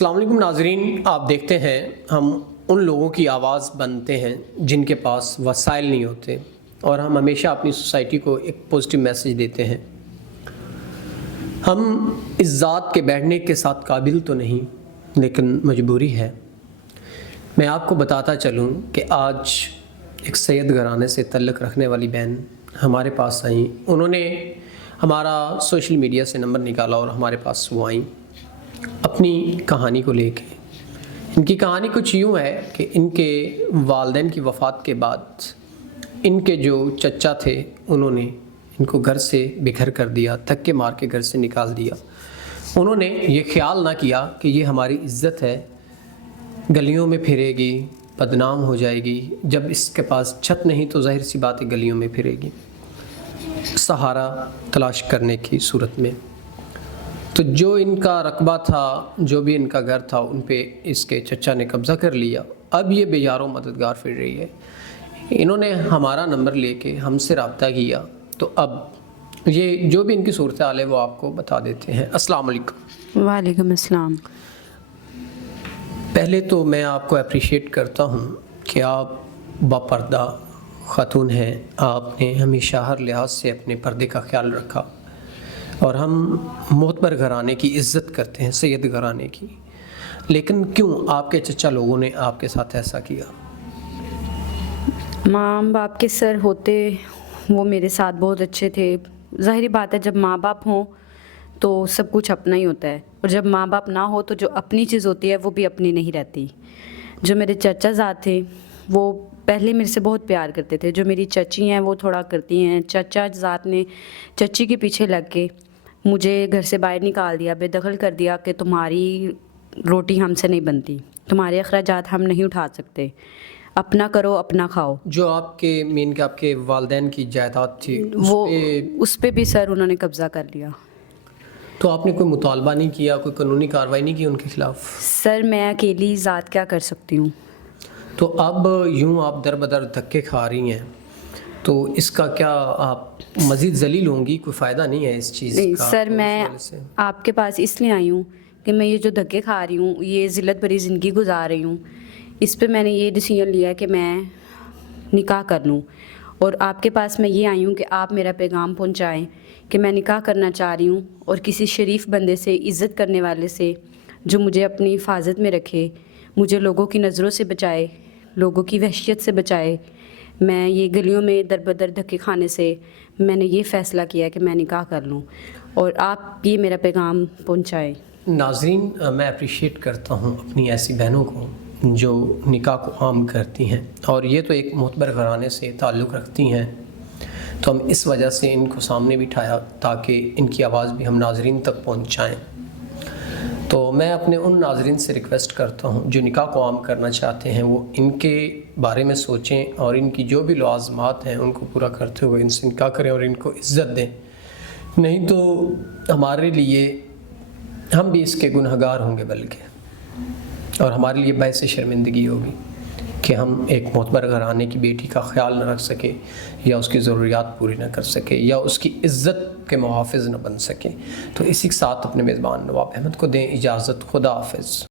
السلام علیکم ناظرین، آپ دیکھتے ہیں ہم ان لوگوں کی آواز بنتے ہیں جن کے پاس وسائل نہیں ہوتے، اور ہم ہمیشہ اپنی سوسائٹی کو ایک پوزیٹیو میسیج دیتے ہیں۔ ہم اس ذات کے بیٹھنے کے ساتھ قابل تو نہیں، لیکن مجبوری ہے۔ میں آپ کو بتاتا چلوں کہ آج ایک سید گھرانے سے تعلق رکھنے والی بہن ہمارے پاس آئیں۔ انہوں نے ہمارا سوشل میڈیا سے نمبر نکالا اور ہمارے پاس وہ آئیں اپنی کہانی کو لے کے۔ ان کی کہانی کچھ یوں ہے کہ ان کے والدین کی وفات کے بعد ان کے جو چچا تھے انہوں نے ان کو گھر سے بکھر کر دیا، دھکے مار کے گھر سے نکال دیا۔ انہوں نے یہ خیال نہ کیا کہ یہ ہماری عزت ہے، گلیوں میں پھرے گی، بدنام ہو جائے گی، جب اس کے پاس چھت نہیں تو ظاہر سی بات ہے گلیوں میں پھرے گی سہارا تلاش کرنے کی صورت میں۔ تو جو ان کا رقبہ تھا، جو بھی ان کا گھر تھا، ان پہ اس کے چچا نے قبضہ کر لیا۔ اب یہ بے یار و مددگار پھر رہی ہے۔ انہوں نے ہمارا نمبر لے کے ہم سے رابطہ کیا، تو اب یہ جو بھی ان کی صورتحال ہے وہ آپ کو بتا دیتے ہیں۔ السلام علیکم۔ وعلیکم السلام۔ پہلے تو میں آپ کو اپریشیٹ کرتا ہوں کہ آپ باپردہ خاتون ہیں، آپ نے ہمیشہ ہر لحاظ سے اپنے پردے کا خیال رکھا، اور ہم معتبر گھرانے کی عزت کرتے ہیں، سید گھرانے کی، لیکن کیوں آپ کے چچا لوگوں نے آپ کے ساتھ ایسا کیا؟ ماں باپ کے سر ہوتے وہ میرے ساتھ بہت اچھے تھے۔ ظاہری بات ہے جب ماں باپ ہوں تو سب کچھ اپنا ہی ہوتا ہے، اور جب ماں باپ نہ ہو تو جو اپنی چیز ہوتی ہے وہ بھی اپنی نہیں رہتی۔ جو میرے چچا زاد تھے وہ پہلے میرے سے بہت پیار کرتے تھے، جو میری چچی ہیں وہ تھوڑا کرتی ہیں۔ چچا زاد نے چچی کے پیچھے لگ کے مجھے گھر سے باہر نکال دیا، بے دخل کر دیا کہ تمہاری روٹی ہم سے نہیں بنتی، تمہارے اخراجات ہم نہیں اٹھا سکتے، اپنا کرو اپنا کھاؤ۔ جو آپ کے مین کے آپ کے والدین کی جائیداد تھی وہ اس پہ بھی سر انہوں نے قبضہ کر لیا۔ تو آپ نے کوئی مطالبہ نہیں کیا، کوئی قانونی کارروائی نہیں کی ان کے خلاف؟ سر میں اکیلی ذات کیا کر سکتی ہوں۔ تو اب یوں آپ در بدر دھکے کھا رہی ہیں، تو اس کا کیا آپ مزید ذلیل ہوں گی؟ کوئی فائدہ نہیں ہے اس چیز کا؟ سر میں آپ کے پاس اس لیے آئی ہوں کہ میں یہ جو دھکے کھا رہی ہوں، یہ ذلت بھری زندگی گزار رہی ہوں، اس پہ میں نے یہ ڈیسیژن لیا کہ میں نکاح کر لوں، اور آپ کے پاس میں یہ آئی ہوں کہ آپ میرا پیغام پہنچائیں کہ میں نکاح کرنا چاہ رہی ہوں، اور کسی شریف بندے سے، عزت کرنے والے سے، جو مجھے اپنی حفاظت میں رکھے، مجھے لوگوں کی نظروں سے بچائے، لوگوں کی وحشیت سے بچائے۔ میں یہ گلیوں میں در بدر دھکے کھانے سے میں نے یہ فیصلہ کیا کہ میں نکاح کر لوں، اور آپ یہ میرا پیغام پہنچائیں۔ ناظرین، میں اپریشیٹ کرتا ہوں اپنی ایسی بہنوں کو جو نکاح کو عام کرتی ہیں، اور یہ تو ایک معتبر گھرانے سے تعلق رکھتی ہیں، تو ہم اس وجہ سے ان کو سامنے بٹھایا تاکہ ان کی آواز بھی ہم ناظرین تک پہنچائیں۔ تو میں اپنے ان ناظرین سے ریکویسٹ کرتا ہوں جو نکاح کو عام کرنا چاہتے ہیں، وہ ان کے بارے میں سوچیں، اور ان کی جو بھی لوازمات ہیں ان کو پورا کرتے ہوئے ان سے نکاح کریں اور ان کو عزت دیں، نہیں تو ہمارے لیے ہم بھی اس کے گنہگار ہوں گے، بلکہ اور ہمارے لیے باعث شرمندگی ہوگی کہ ہم ایک معتبر گھرانے کی بیٹی کا خیال نہ رکھ سکے، یا اس کی ضروریات پوری نہ کر سکے، یا اس کی عزت کے محافظ نہ بن سکے۔ تو اسی کے ساتھ اپنے میزبان نواب احمد کو دیں اجازت۔ خدا حافظ۔